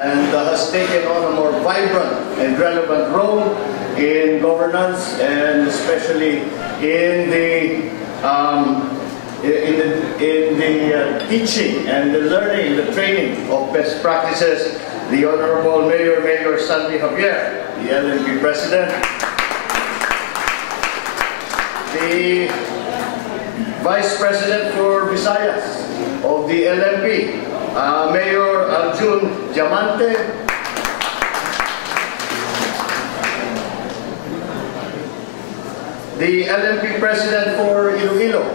and has taken on a more vibrant and relevant role in governance, and especially in the teaching and the learning, the training of best practices. The Honorable Mayor Sandy Javier, the LNP President, the Vice President for Visayas of the LNP, Mayor Arjun Diamante, the LNP President for Iloilo,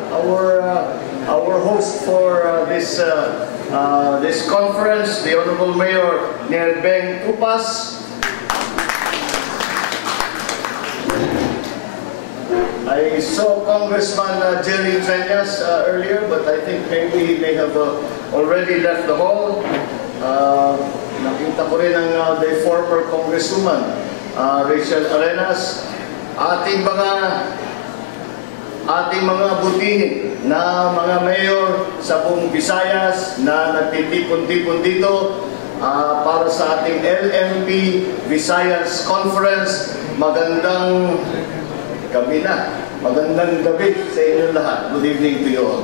our host for this conference, the Honorable Mayor Nerbeng Upas. I saw Congressman Jerry Treñas earlier, but I think maybe he may have already left the hall. Nakita ko rin ang the former Congresswoman Rachel Arenas. Ating mga butihin na mga mayor sa buong Visayas na nagtitipon-tipon dito para sa ating LNP Visayas Conference. Magandang gabi na. Magandang gabi sa inyo lahat. Good evening to you all.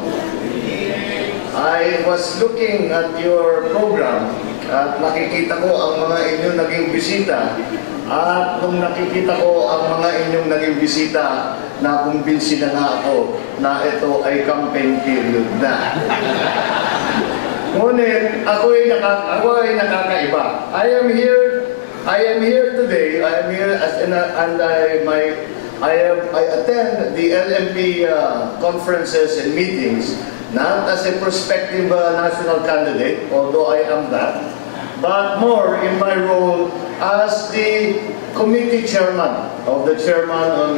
I was looking at your program at nakikita ko ang mga inyong naging bisita. At nung nakikita ko ang mga inyong naging bisita, nakumbinsi na nga ako na ito ay campaign period na. Ngunit ako ay nakakaiba. I am here today. I am here I attend the LNP conferences and meetings not as a prospective national candidate, although I am that, but more in my role as the committee chairman of the chairman on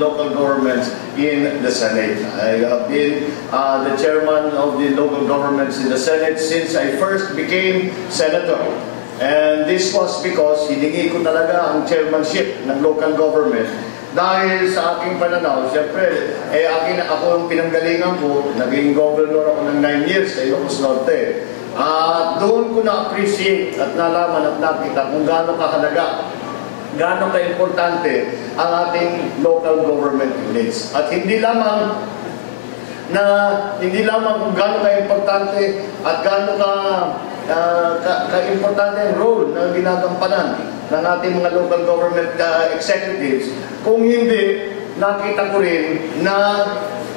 local governments in the Senate. I have been the chairman of the local governments in the Senate since I first became senator. And this was because hiningi ko talaga ang chairmanship ng local government. Dahil sa aking pananaw, siyempre, ako ang pinanggalingan ko, naging governor ako ng 9 years sa Ilocos Norte. Doon ko na-appreciate at nalaman at nakita kung gaano kahalaga, gaano ka-importante ang ating local government units. At hindi lamang kung gaano ka-importante at gaano ka-importante ang role na ginagampanan ng ating mga local government executives, kung hindi, nakita ko rin na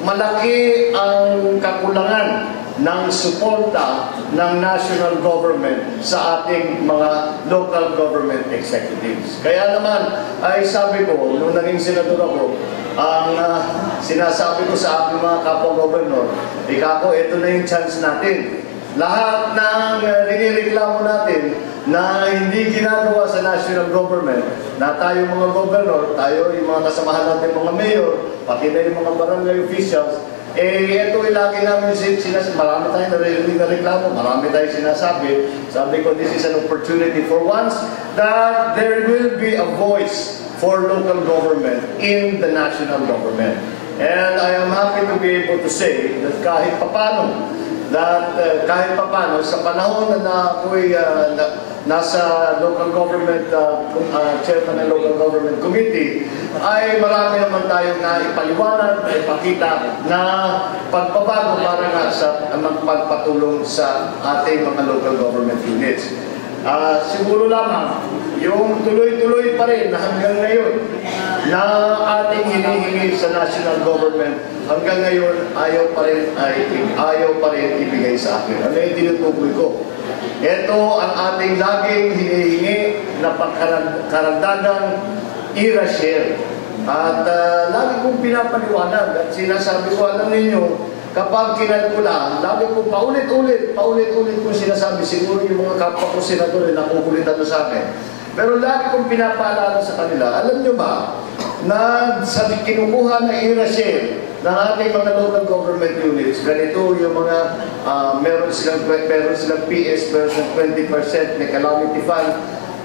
malaki ang kakulangan ng suporta ng national government sa ating mga local government executives. Kaya naman, ay sabi ko, nung naging senador ako, ang sinasabi ko sa aking mga kapwa-gobernador, ikaw, ito na yung chance natin. Lahat ng ninireklamo natin na hindi ginagawa sa national government, na tayo mga gobernador, tayo yung mga kasamahan natin mga mayor, pati na yung mga barangay officials, ito ay lagi namin sinasabi, marami tayong narinig na reklamo, marami tayong sinasabi. Sabi ko, this is an opportunity for once that there will be a voice for local government in the national government. And I am happy to be able to say that kahit papano sa panahon na ako'y nasa local government, chairman ng local government committee, ay marami naman tayong naipaliwanag, naipakita na pagbabago para nga sa magpagpatulong sa ating mga local government units. Siguro lamang, yung tuloy-tuloy pa rin na hanggang ngayon na ating hinihingi sa national government, hanggang ngayon ayaw pa rin ibigay sa akin. Ano yung tinutukoy ko? Ito ang ating laging hinihingi na pagkaragdagang e-share. At lagi kong pinapaliwanag at sinasabi ko, alam ninyo, kapag kinalkulaan, lagi ko paulit-ulit kong sinasabi, siguro yung mga kapwa ko senador ay nakukulitan na sa akin. Pero lagi kong pinapaalala sa kanila, alam nyo ba, na sa kinukuha na e-share ng ating mga local government units, ganito yung mga meron silang PS version 20% may calamity fund.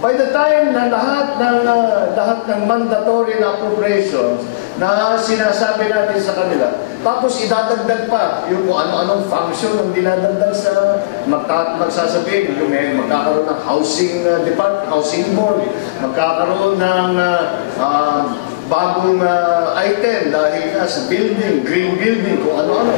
By the time na lahat ng mandatory na appropriations na sinasabi natin sa kanila, Tapos idadagdag pa yung kung ano-anong function ang dinadagdag sa magsasabihin. Yung magkakaroon ng housing department, housing board, magkakaroon ng bagong item dahil sa building, green building, kung ano-ano.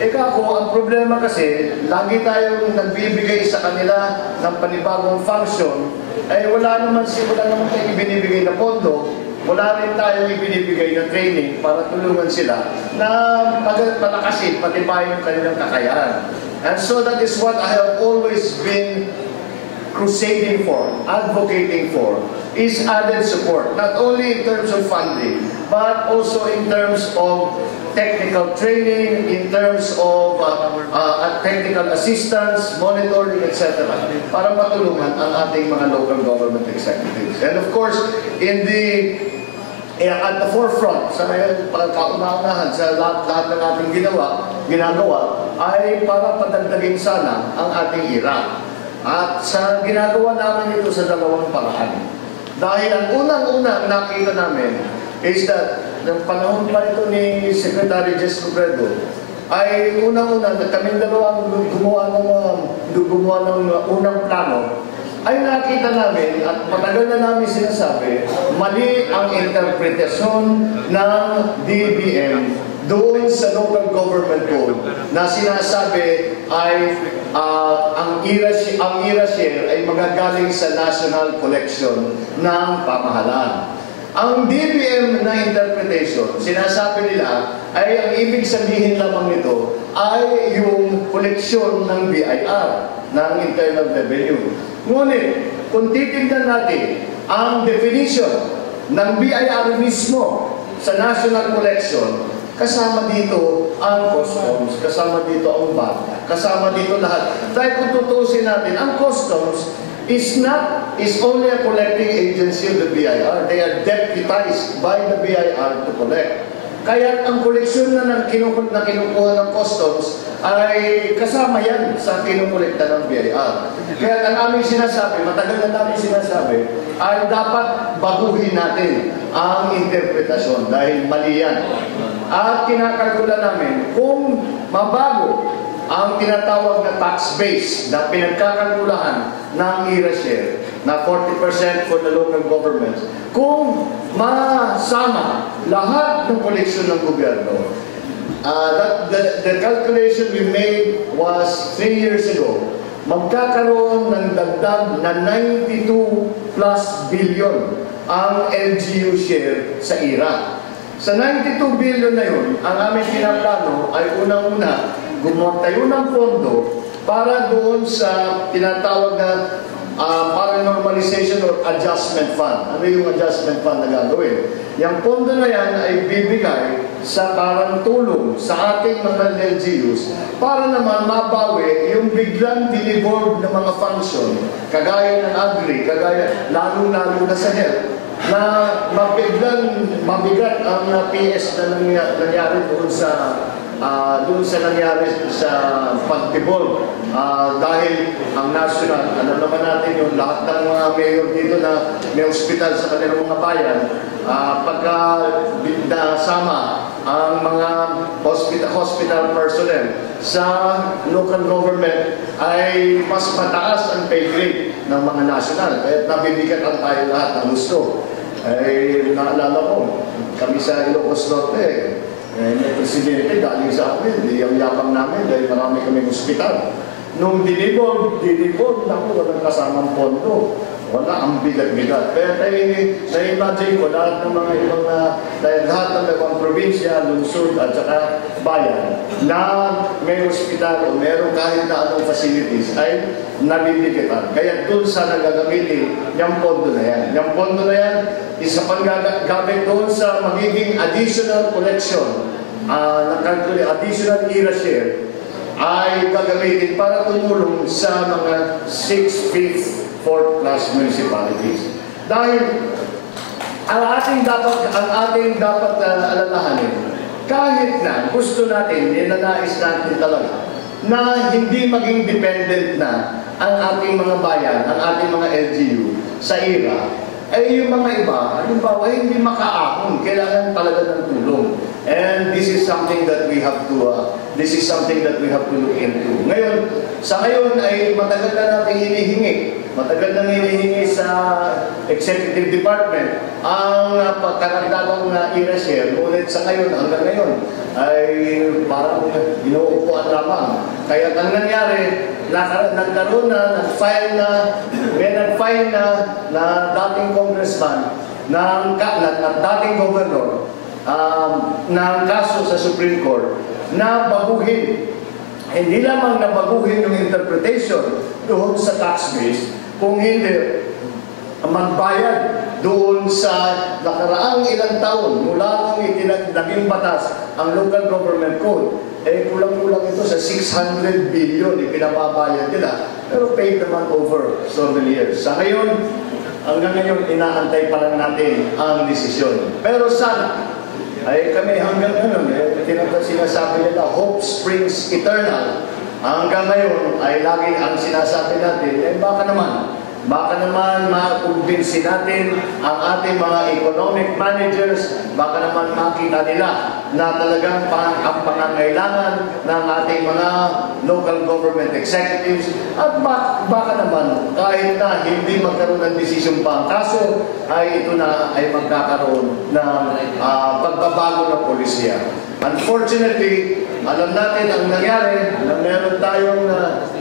Ako, ang problema kasi, lagi tayong nagbibigay sa kanila ng panibagong function, wala naman tayong ibinibigay na pondo, wala rin tayong ibinibigay na training para tulungan sila na palakasin, patibayin yung kanilang kakayahan. And so that is what I have always been crusading for, advocating for, is added support, not only in terms of funding, but also in terms of technical training, in terms of technical assistance, monitoring, etc. para matulungan ang ating mga local government executives. And of course, at the forefront, sa kauna-unahan, sa lahat ng ating ginagawa, ay para padagdagin sana ang ating IRA. At sa ginagawa namin ito sa dalawang paraan. Dahil ang unang-unang nakita namin is that ng panahon pa ito ni Secretary Jess Robredo, ay unang-una, kaming dalawang gumawa ng unang plano, ay nakita namin at matagal na namin sinasabi, mali ang interpretasyon ng DBM doon sa local government code na sinasabi ay ang IRA share ay magagaling sa national collection ng pamahalaan. Ang DBM na interpretation, sinasabi nila ay ang ibig sabihin lamang nito ay yung koleksyon ng BIR, ng Internal Revenue. Ngunit, kung titignan natin ang definition ng BIR mismo sa national collection, kasama dito ang customs, kasama dito ang VAT, kasama dito lahat. Dahil kung tutusin natin, ang customs is only a collecting agency of the BIR. They are deputized by the BIR to collect. Kaya ang koleksyon na kinukuha ng customs ay kasama yan sa kinukolekta ng BIR. Kaya ang aming sinasabi, matagal na namin sinasabi, ay dapat baguhin natin ang interpretasyon dahil mali yan. At kinakalkula namin kung mabago ang tinatawag na tax base na pinagkakalkulahan ng IRA share na 40% for the local governments. Kung masama lahat ng koleksyon ng gobyerno, the calculation we made was 3 years ago, magkakaroon ng dagdag na 92 plus billion ang LGU share sa IRA. Sa 92 billion na yun, ang aming pinaplano ay unang-una gumagtayo ng pondo para doon sa tinatawag na Normalization or Adjustment Fund. Ano yung Adjustment Fund na gagawin? Yung pondo na yan ay bibigay sa parang tulong sa ating mga LGUs para naman mabawi yung biglang delivered na mga function, kagaya ng agri, kagaya lalo-lalo na sa health, na mabiglang mabigat ang PS na nangyari doon sa nangyari sa pagtibol dahil ang national, alam naman natin yung lahat ng mga mayor dito na may ospital sa kanilang mga bayan, pagka sama ang mga hospital personnel sa local government ay mas mataas ang pay grade ng mga national. Kaya nabibigatan tayo lahat ng gusto. Naalala ko, kami sa Ilocos Norte, may presidente galing sa amin, yung yapang namin dahil marami kaming ospital. Nung dinibog, naku, walang kasamang pondo. Wala, ang bigat-bigat. Kaya na-imagine ko lahat ng mga ibang dahil lahat ng ibang probinsya, lungsod at saka bayan na may ospital o meron kahit na anong facilities ay nabibigatan. Kaya doon sa nagagamitin yung pondo na yan. Yung pondo na yan, isa pang gamit doon sa magiging additional collection, additional IRA share, ay gagamitin para tumulong sa mga 6th, 5th, 4th class municipalities. Dahil ang ating dapat alalahanin, kahit na gusto natin, ninanais natin talaga, na hindi maging dependent na ang ating mga bayan, ang ating mga LGU sa IRA, ay yung mga iba, halimbawa, hindi makaahon, kailangan talaga ng tulong. And this is something that we have to look into. Ngayon, sa ngayon ay matagal na natin hinihingi. Matagal na hinihingi sa Executive Department ang pagkaragdagang i-reserve. Ngunit sa ngayon, hanggang ngayon, ay parang inuupuan lamang. Kaya ang nangyari, nagkaroon na, may nag-file na dating congressman, ng dating governor, ng kaso sa Supreme Court na baguhin. Hindi lamang na baguhin yung interpretation doon sa tax base, kung hindi magbayad doon sa nakaraang ilang taon mula nung naging batas ang local government code. Kulang-kulang ito sa 600 billion ipinababayad nila, pero paid naman over so many years. Sa ngayon, hanggang ngayon, inaantay pa lang natin ang desisyon. Pero sana, ay kami hanggang ngayon, sinasabi nila, hope springs eternal. Hanggang ngayon, ay lagi ang sinasabi natin, baka naman makumbinsi natin ang ating mga economic managers, baka naman makita nila na talagang ang pangangailangan ng ating mga local government executives, at baka naman kahit na hindi magkaroon ng desisyon pa ang kaso, ay ito na ay magkakaroon ng pagbabago ng polisiya. Unfortunately, alam natin ang nangyari na meron tayong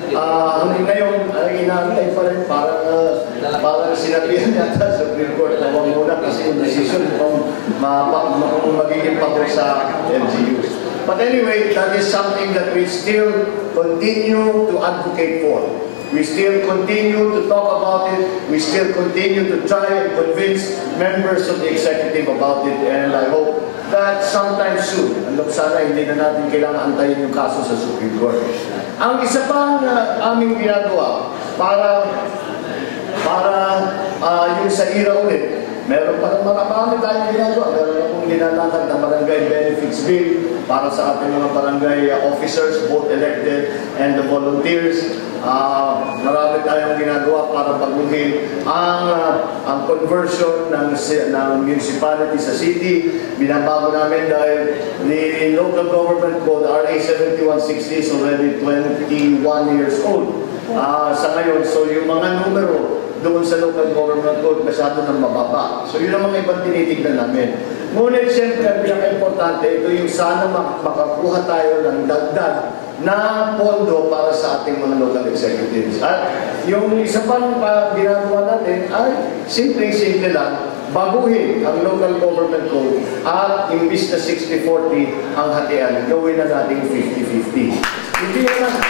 hanggang ngayon ay inaantay pa rin parang sinabihan yata sa Supreme Court na huwag muna kasi yung decision kung magiging pabor sa LGUs. But anyway, that is something that we still continue to advocate for. We still continue to talk about it. We still continue to try and convince members of the executive about it. And I hope that sometime soon, sana hindi na natin kailangan antayin yung kaso sa Supreme Court. Ang isa pang aming ginagawa para yung sa IRA ulit, meron pa marami tayong ginagawa. Meron akong nilalakad na barangay benefits bill para sa ating mga barangay officers, both elected and the volunteers. Marami tayong ginagawa para baguhin ang conversion ng municipality sa city. Binabago namin dahil the local government code RA 7160 is already 21 years old. Sa ngayon, so yung mga numero doon sa local government code masyado nang mababa. So yun ang mga ibang tinitignan namin. Ngunit siyempre, ang pinaka-importante, ito yung sana makakuha tayo ng dagdag na pondo para sa ating mga local executives. At yung isa pang ginagawa natin ay simple lang, baguhin ang local government code at imbis na 60-40 ang hatian, gawin na natin 50-50. Hindi naman.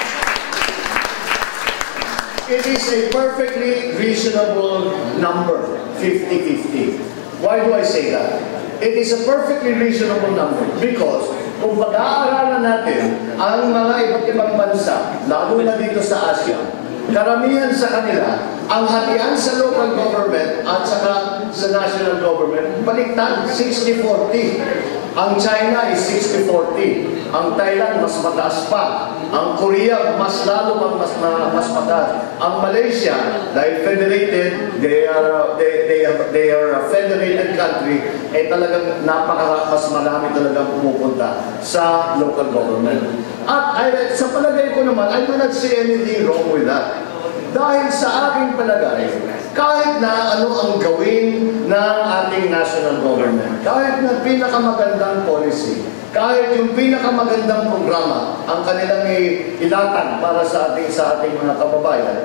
It is a perfectly reasonable number, 50-50. Why do I say that? It is a perfectly reasonable number because kung pag-aaralan natin ang mga iba't ibang bansa, lalo na dito sa Asia, karamihan sa kanila, ang hatian sa local government at saka sa national government, baliktad, 60-40. Ang China is 60-40. Ang Thailand, mas mataas pa. Ang Korea, mas lalo pang mas mataas. Ang Malaysia, dahil federated, they are a federated country, talagang mas marami talagang pumupunta sa local government. At sa palagay ko naman, I do not see anything wrong with that. Dahil sa aking palagay, kahit na ano ang gawin ng ating national government, kahit na pinakamagandang policy, kahit yung pinakamagandang programa ang kanilang ilatag para sa ating mga kababayan,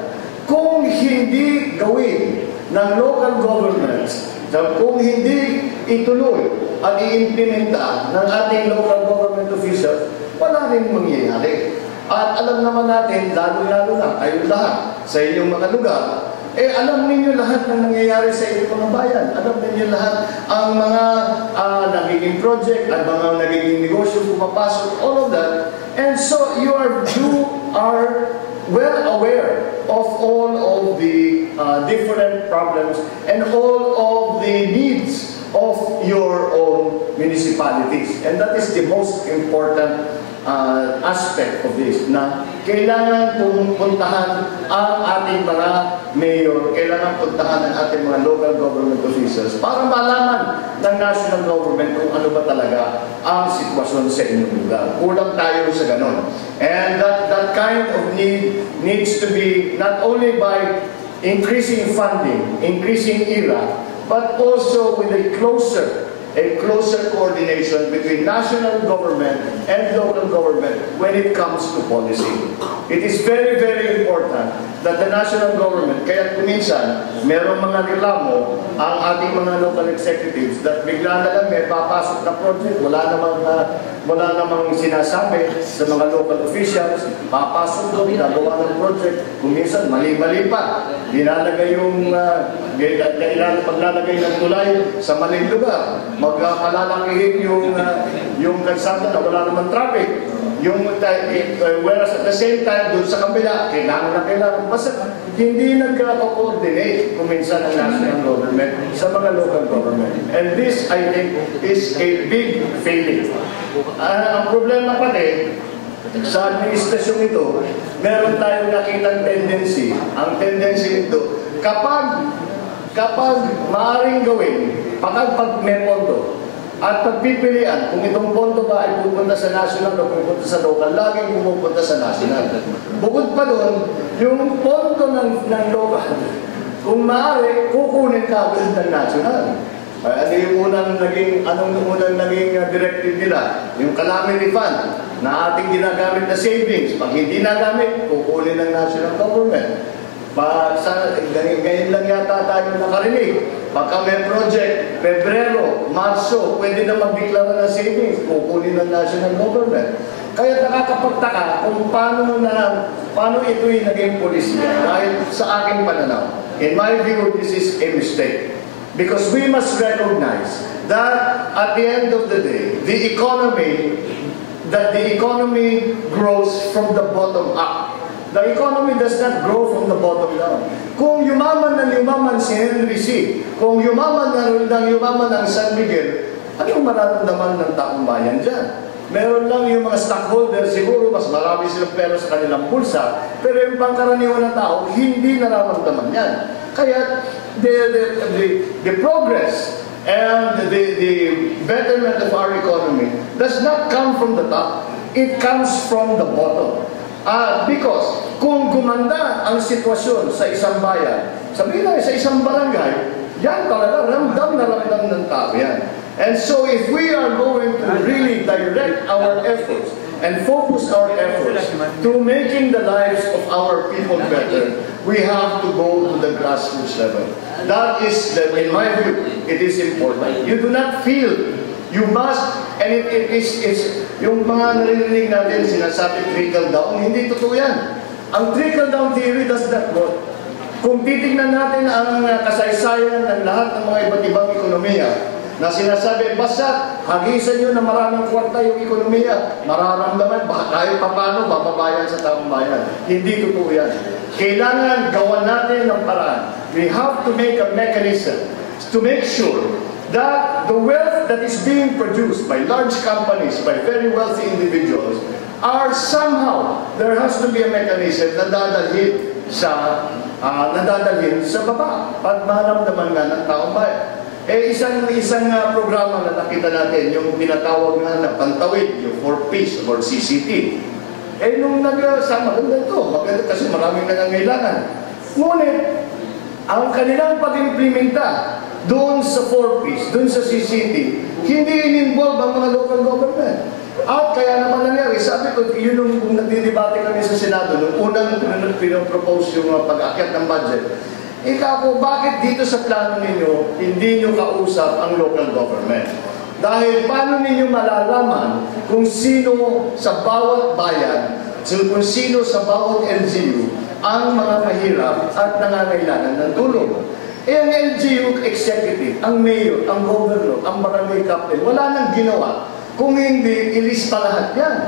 kung hindi gawin ng local governments, kung hindi ituloy at i-implementa ng ating local government officials, wala rin mangyayari. At alam naman natin, lalo-lalo na kayong lahat sa inyong mga lugar, alam ninyo lahat ng nangyayari sa inyong mga bayan. Alam ninyo lahat ang mga nagiging project at mga nagiging negosyo pumapasok, all of that. And so you are well aware of all of the different problems and all of the needs of your own municipalities. And that is the most important aspect of this, na kailangan puntahan ang ating mga mayor, kailangan puntahan ang ating mga local government officials para malaman ng national government kung ano ba talaga ang sitwasyon sa inyong lugar. Kulang tayo sa ganon. And that kind of need needs to be not only by increasing funding, increasing IRA, but also with a closer coordination between national government and local government when it comes to policy. It is very, very important that the national government, kaya kuminsan, merong mga reklamo ang ating mga local executives that bigla na lang may papasok na project, wala namang sinasabi sa mga local officials, papasok doon, gagawa ng project, kuminsan mali-mali pa, dinalagay yung paglalagay ng tulay sa maling lugar, magpalalakihin yung kalsada na wala naman traffic. Whereas at the same time, doon sa kabila, kailangan. Basta hindi nagka-coordinate kuminsan ang national government sa mga local government. And this, I think, is a big failing. Ang problema pati, sa administrasyon ito, meron tayong nakitang tendency. Ang tendency nito, kapag maaaring gawin, pag may pondo, at pagpipilian, kung itong pondo ba ay pupunta sa national o pupunta sa local, laging pumupunta sa national. Bukod pa doon, yung pondo ng local, kung maaari, kukunin ka agad ng national. Anong unang naging directive nila? Yung calamity fund na ating ginagamit na savings. Pag hindi nagamit, kukunin ng national government. Ngayon lang yata tayo nakarinig. Pagka may project, Pebrero, Marso, pwede na magdeklara ng savings, kukunin ng national government. Kaya nakakapagtaka kung paano ito'y naging polisiya dahil sa aking pananaw. In my view, this is a mistake. Because we must recognize that at the end of the day, the economy grows from the bottom up. The economy does not grow from the bottom down. Kung yumaman si Henry C., kung yumaman ang San Miguel, anong mararamdaman ng taong bayan dyan? Meron lang yung mga stockholders, siguro mas marami silang pera sa kanilang bulsa, pero yung pangkaraniwan ng tao, hindi nararamdaman yan. Kaya the progress and the betterment of our economy does not come from the top, it comes from the bottom. Because kung gumanda ang sitwasyon sa isang bayan, sabihin na sa isang barangay, yan talaga ramdam na ramdam ng tao yan. And so if we are going to really direct our efforts and focus our efforts to making the lives of our people better, we have to go to the grassroots level. That is, in my view, it is important. You do not feel, you must, and it is yung mga naririnig natin, sinasabi trickle down, hindi totoo yan. Ang trickle down theory does not work. Kung titignan natin ang kasaysayan ng lahat ng mga iba't ibang ekonomiya, na sinasabi, basta hagisan nyo na maraming kwarta yung ekonomiya, mararamdaman, kahit paano, bababayan sa taong bayan. Hindi totoo yan. Kailangan gawan natin ng paraan. We have to make a mechanism to make sure that the wealth that is being produced by large companies, by very wealthy individuals, are somehow, there has to be a mechanism na dadalhin sa baba, at maramdaman nga ng taong bayan. Isang programa na nakita natin, yung tinatawag na Pantawid, yung 4Ps or CCT. Nung nagsama, maganda kasi maraming nangangailangan. Ngunit, ang kanilang pag-implementa doon sa 4Ps, doon sa CCT, hindi in-involve ang mga local government. At kaya naman nangyari, sabi ko, yun nung nagdidebate kami sa Senado, nung unang pinopropose yung pag-akyat ng budget, ikaw, bakit dito sa plano ninyo, hindi nyo kausap ang local government? Dahil paano ninyo malalaman kung sino sa bawat bayan, kung sino sa bawat LGU, ang mga mahirap at nangangailangan ng tulong? Ang LGU executive, ang mayor, ang governor, ang barangay captain, wala nang ginawa kung hindi ilista lahat yan.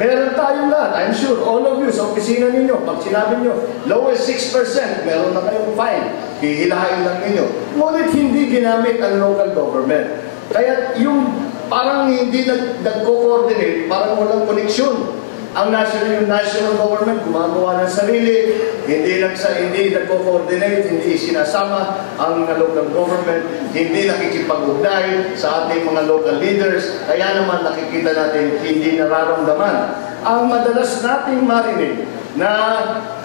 Meron tayong lahat. I'm sure all of you sa opisina ninyo, pag sinabi nyo, lowest 6%, meron na kayong fine. Hihilahin lang ninyo. Ngunit hindi ginamit ang local government. Kaya yung parang hindi nag-coordinate, parang walang koneksyon. Ang national government gumagawa ng sarili, hindi nagko-coordinate, hindi sinasama ang local government, hindi nakikipag-ugnay sa ating mga local leaders, kaya naman nakikita natin hindi nararamdaman. Ang madalas nating marinig na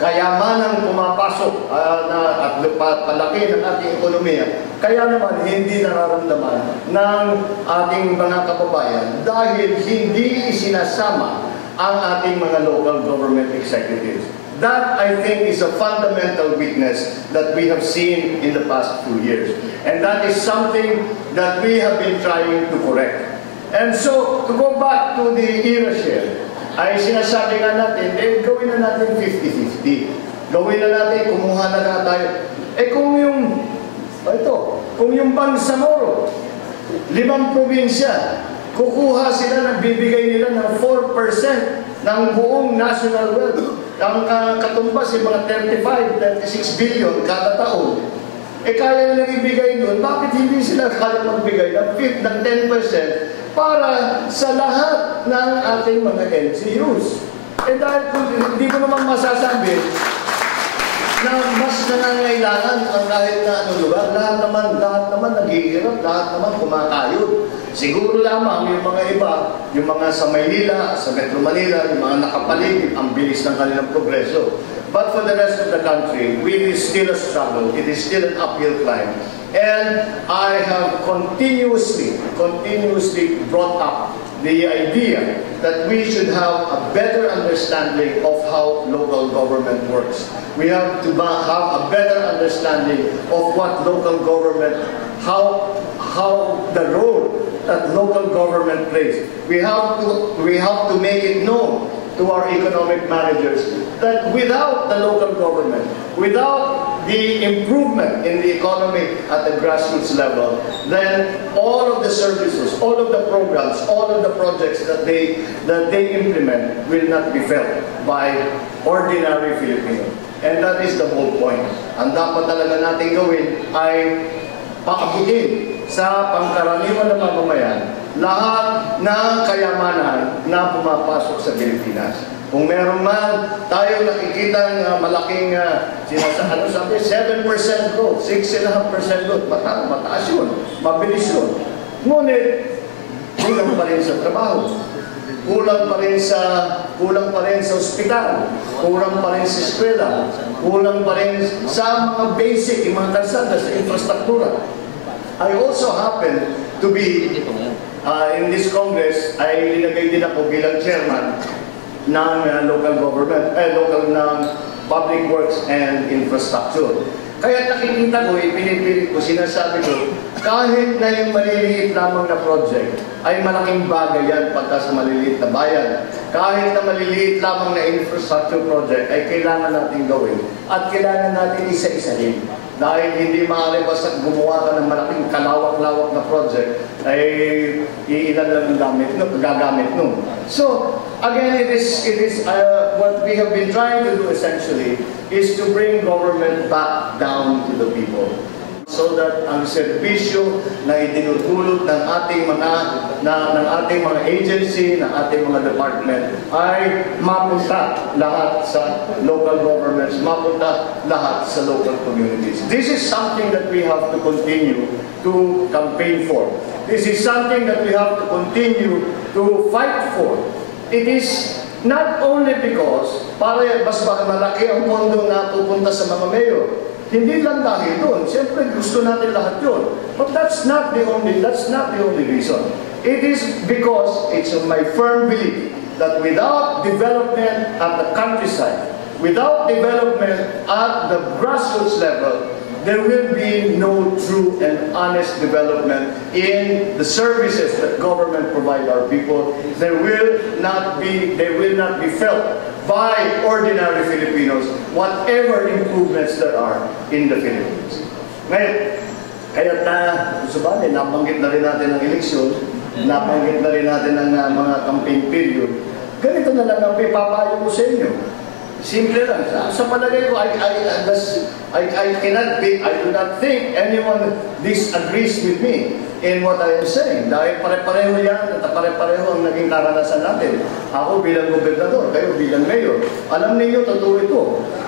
kayamanang pumapasok at palaki ng ating ekonomiya, kaya naman hindi nararamdaman ng ating mga kababayan dahil hindi isinasama ang ating mga local government executives. That, I think, is a fundamental weakness that we have seen in the past 2 years. And that is something that we have been trying to correct. And so, to go back to the era share, ay sinasabi nga natin, gawin na natin 50-50. Gawin na natin, kumuha na nga tayo. Kung yung Bangsamoro, 5 probinsya, kukuha sila, nagbibigay nila ng 4% ng buong national wealth. Ang katumbas ay mga 35-36 billion kada taon. Kaya nilang ibigay doon, bakit hindi sila kaya magbigay ng 10% para sa lahat ng ating mga LGUs? Dahil kung hindi ko naman masasabi na mas nangangailangan ang kahit na lugar, lahat naman naghihirap, lahat naman kumakayod. Siguro lamang yung mga iba, yung mga sa Maynila, sa Metro Manila, yung mga nakapaligid, ang bilis ng kanilang progreso. But for the rest of the country, it is still a struggle. It is still an uphill climb. And I have continuously brought up the idea that we should have a better understanding of how local government works. We have to have a better understanding of what local government, how the role that local government plays. We have to make it known to our economic managers that without the local government, without the improvement in the economy at the grassroots level, then all of the services, all of the programs, all of the projects that they implement will not be felt by ordinary Filipinos. And that is the whole point. Ang dapat talaga natin gawin ay paabutin sa pangkaraniwan ng mamamayan lahat ng kayamanan na pumapasok sa Pilipinas. Kung meron man tayo nakikita ng malaking 7% growth, 6.5% growth, mataas yun, mabilis yun. Ngunit, kulang pa rin sa trabaho, kulang pa rin sa ospital, kulang pa rin sa eskwela, kulang pa rin sa mga basic, mga kalsada, sa infrastruktura. I also happen to be in this Congress, ay linagay din ako bilang chairman ng local government, ng public works and infrastructure. Kaya nakikita ko, ipinipilit ko, sinasabi ko, kahit na yung maliliit lamang na project, ay malaking bagay yan pagka sa maliliit na bayan. Kahit na maliliit lamang na infrastructure project, ay kailangan natin gawin. At kailangan natin isa-isahin. Dahil hindi maaari basta gumawa ka ng malaking kalawak-lawak na project, ay iilan lang ang gagamit nun. So, again, it is what we have been trying to do essentially is to bring government back down to the people. So that ang serbisyo na idinudulot ng ating mga agency, ng ating mga department ay mapunta lahat sa local governments, mapunta lahat sa local communities. This is something that we have to continue to campaign for. This is something that we have to continue to fight for. It is not only because para mas malaki ang pondo na pupunta sa mga mayor. Hindi lang dahil doon. Siyempre, gusto natin lahat yun. But that's not the only reason. It is because it's my firm belief that without development at the countryside, without development at the grassroots level, there will be no true and honest development in the services that government provide our people. They will not be felt by ordinary Filipinos, whatever improvements there are in the Philippines. Ngayon, kaya nabanggit na rin natin ang eleksyon, nabanggit na rin natin ang mga campaign period. Ganito na lang ang ipapayo ko sa inyo. Simple lang. Sa palagay ko, I cannot be, I do not think anyone disagrees with me in what I am saying. Dahil pare-pareho yan, at pare-pareho ang naging karanasan natin. Ako bilang gobernador, kayo bilang mayor. Alam ninyo, totoo ito.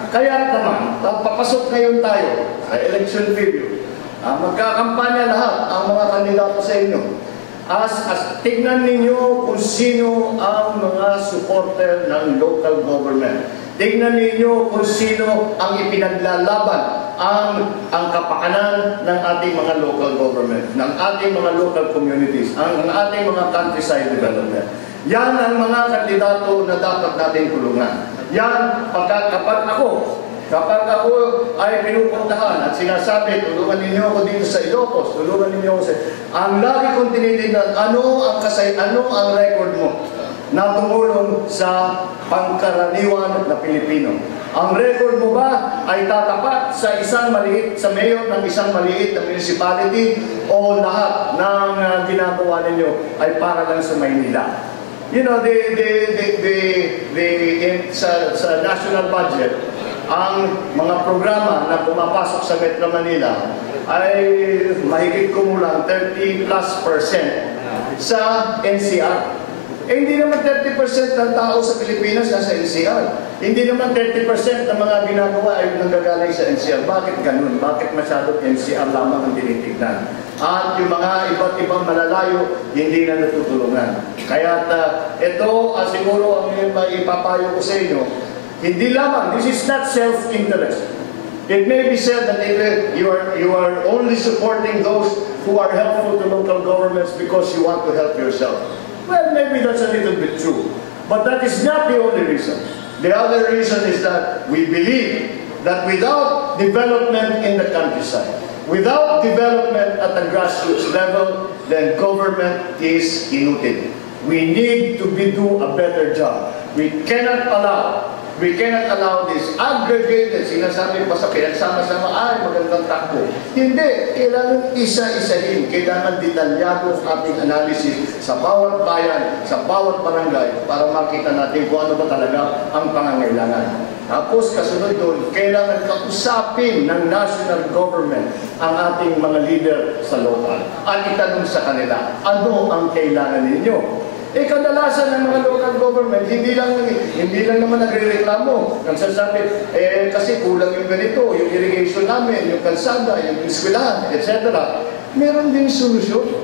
Kaya naman, papasok ngayon tayo sa election period. Magkakampanya lahat ang mga kandidato sa inyo. Tignan ninyo kung sino ang mga supporter ng local government. Tingnan ninyo kung sino ang ipinaglalaban ang kapakanan ng ating mga local government, ng ating mga local communities, ang ating mga countryside development. Yan ang mga kandidato na dapat natin tulungan. Yan, kapag ako ay pinupuntahan at sinasabi, tulungan ninyo ako dito sa Ilocos, tulungan ninyo ako sa... Ang lagi kong tinitingnan, ano ang record mo na tumulong sa pangkaraniwan na Pilipino? Ang record mo ba ay tatapat sa sa mayor ng isang maliit na municipality o lahat ng ginagawa ninyo ay para lang sa Maynila? You know, sa national budget, ang mga programa na pumapasok sa Metro Manila ay mahigit kumulang 30+% sa NCR. Hindi naman 30% ng tao sa Pilipinas nasa NCR. Hindi naman 30% ng mga ginagawa ay nanggagaling sa NCR. Bakit ganun? Bakit masyadong NCR lamang ang tinitignan? At yung mga iba't ibang malalayo, hindi na natutulungan. Kaya ito, siguro ang ipapayo ko sa inyo, hindi lamang, this is not self-interest. It may be said that you are only supporting those who are helpful to local governments because you want to help yourself. Well, maybe that's a little bit true. But that is not the only reason. The other reason is that we believe that without development in the countryside, without development at the grassroots level, then government is inutile. We need to do a better job. We cannot allow this aggregated, sinasabi pa sa pinagsama-sama, ay magandang takbo. Hindi, kailangan isa-isahin, kailangan detalyado ang ating analysis sa bawat bayan, sa bawat barangay, para makita natin kung ano ba talaga ang pangangailangan. Tapos kasunod doon, kailangan kausapin ng national government ang ating mga leader sa local at itanong sa kanila, ano ang kailangan ninyo? Kadalasan ng mga local government, hindi lang naman nagre-reklamo. Nagsasabi, kasi kulang yung ganito, yung irrigation namin, yung kalsada, yung eskwelahan, etc. Meron din solusyon.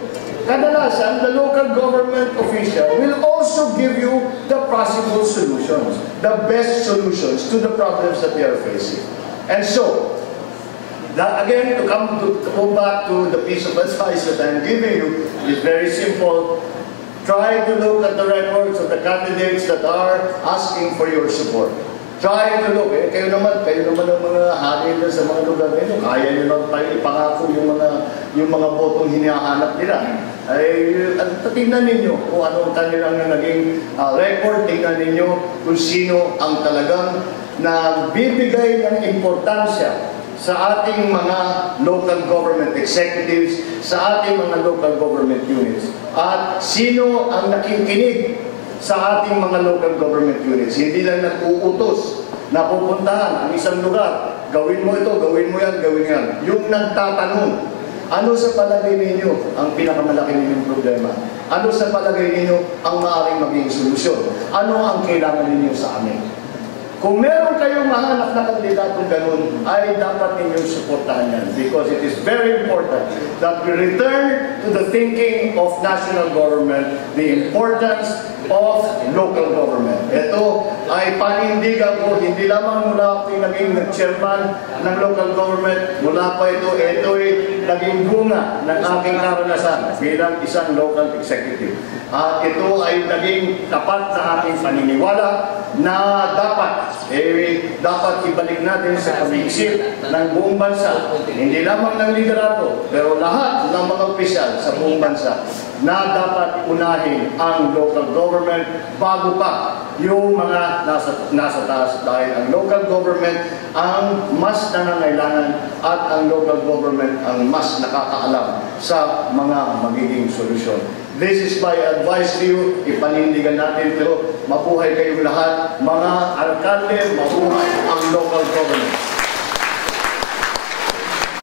Kadalasan, the local government official will also give you the possible solutions, the best solutions to the problems that they are facing. And so, again, to come back to the piece of advice that I'm giving you is very simple. Try to look at the records of the candidates that are asking for your support. Try to look. Kayo naman ang mga hari sa mga lugar nito. Kaya nyo lang tayo ipangako yung mga botong hinahanap nila. Tingnan ninyo kung ano ang kanilang naging record. Tingnan ninyo kung sino ang talagang nagbibigay ng importansya sa ating mga local government executives, sa ating mga local government units. At sino ang nakikinig sa ating mga local government units. Hindi lang nag-uutos na pupuntahan ang isang lugar. Gawin mo ito, gawin mo yan, gawin yan. Yung nagtatanong, ano sa palagay ninyo ang pinakamalaki ninyong problema? Ano sa palagay ninyo ang maaaring maging solusyon? Ano ang kailangan ninyo sa amin? Kung meron kayong mahanap na kandidatong ganun, ay dapat ninyong suportahan yan. Because it is very important that we return to the thinking of national government, the importance of local government. Ito ay panindigan ko, hindi lamang mula ako naging chairman ng local government, mula pa ito ay naging bunga ng aking karanasan bilang isang local executive. At ito ay naging tapat na aking paniniwala na dapat ibalik natin sa pag-iisip ng buong bansa, hindi lamang ng liderato, pero lahat ng mga opisyal sa buong bansa, na dapat unahin ang local government bago pa yung mga nasa taas, dahil ang local government ang mas nangangailangan at ang local government ang mas nakakaalam sa mga magiging solusyon. This is my advice to you, ipanindigan natin, pero mabuhay kayong lahat, mga alkalde, mabuhay ang local government.